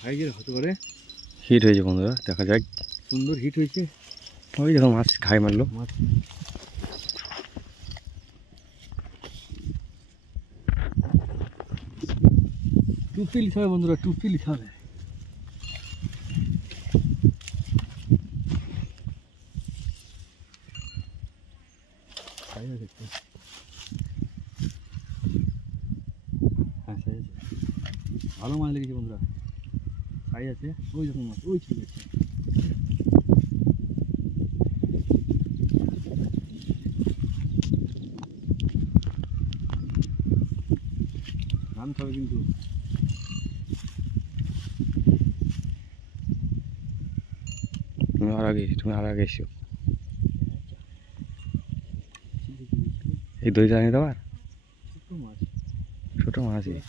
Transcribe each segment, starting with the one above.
সাইজের হতে পারে। হিট হয়েছে বন্ধুরা, দেখা যাক। সুন্দর হিট হয়েছে। ওই দেখো মাছ ঘাই মারলো। মাছ টুপি লিখা হবে বন্ধুরা, টুপি লিখা হবে। ভালো মাছ লেগেছে বন্ধুরা, সাইজ আছে। ওই দেখুন মাছ, ওই ঠিক আছে। নামতে হবে কিন্তু। তুমি আর আগে এসো। এই দই জানি দেওয়ার ছোট মাছ, ছোট মাছই।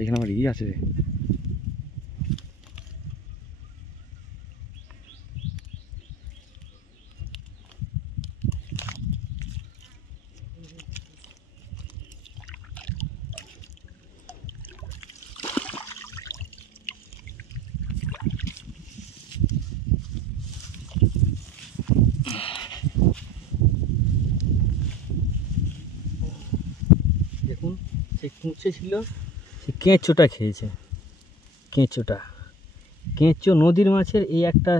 এইখানে আমার আছে। দেখুন সে কুঁচে ছিল, সে কেঁচোটা খেয়েছে। কেঁচো নদীর মাছের এই একটা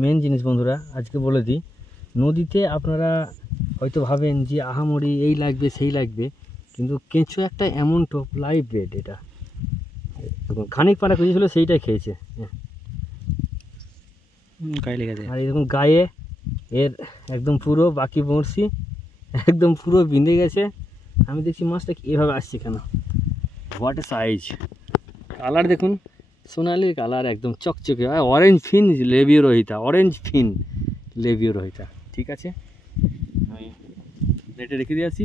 মেন জিনিস বন্ধুরা, আজকে বলে দিই। নদীতে আপনারা হয়তো ভাবেন যে আহামরি এই লাগবে সেই লাগবে, কিন্তু কেঁচো একটা এমন টপ লাইভ বেড। এটা দেখুন খানিক পাড়া কুঁচেছিল, সেইটাই খেয়েছে। গায়ে লেগে যায়। আর এই দেখুন গায়ে এর একদম পুরো বাকি বড়শি একদম পুরো বিঁধে গেছে। আমি দেখছি মাছটা এভাবে আসছে কেন। What a size! কালার দেখুন, সোনালির কালার, একদম চকচকে। অরেঞ্জ ফিন লেবিও রহিতা। ঠিক আছে, আমি প্লেটে রেখে দিয়ে আসি।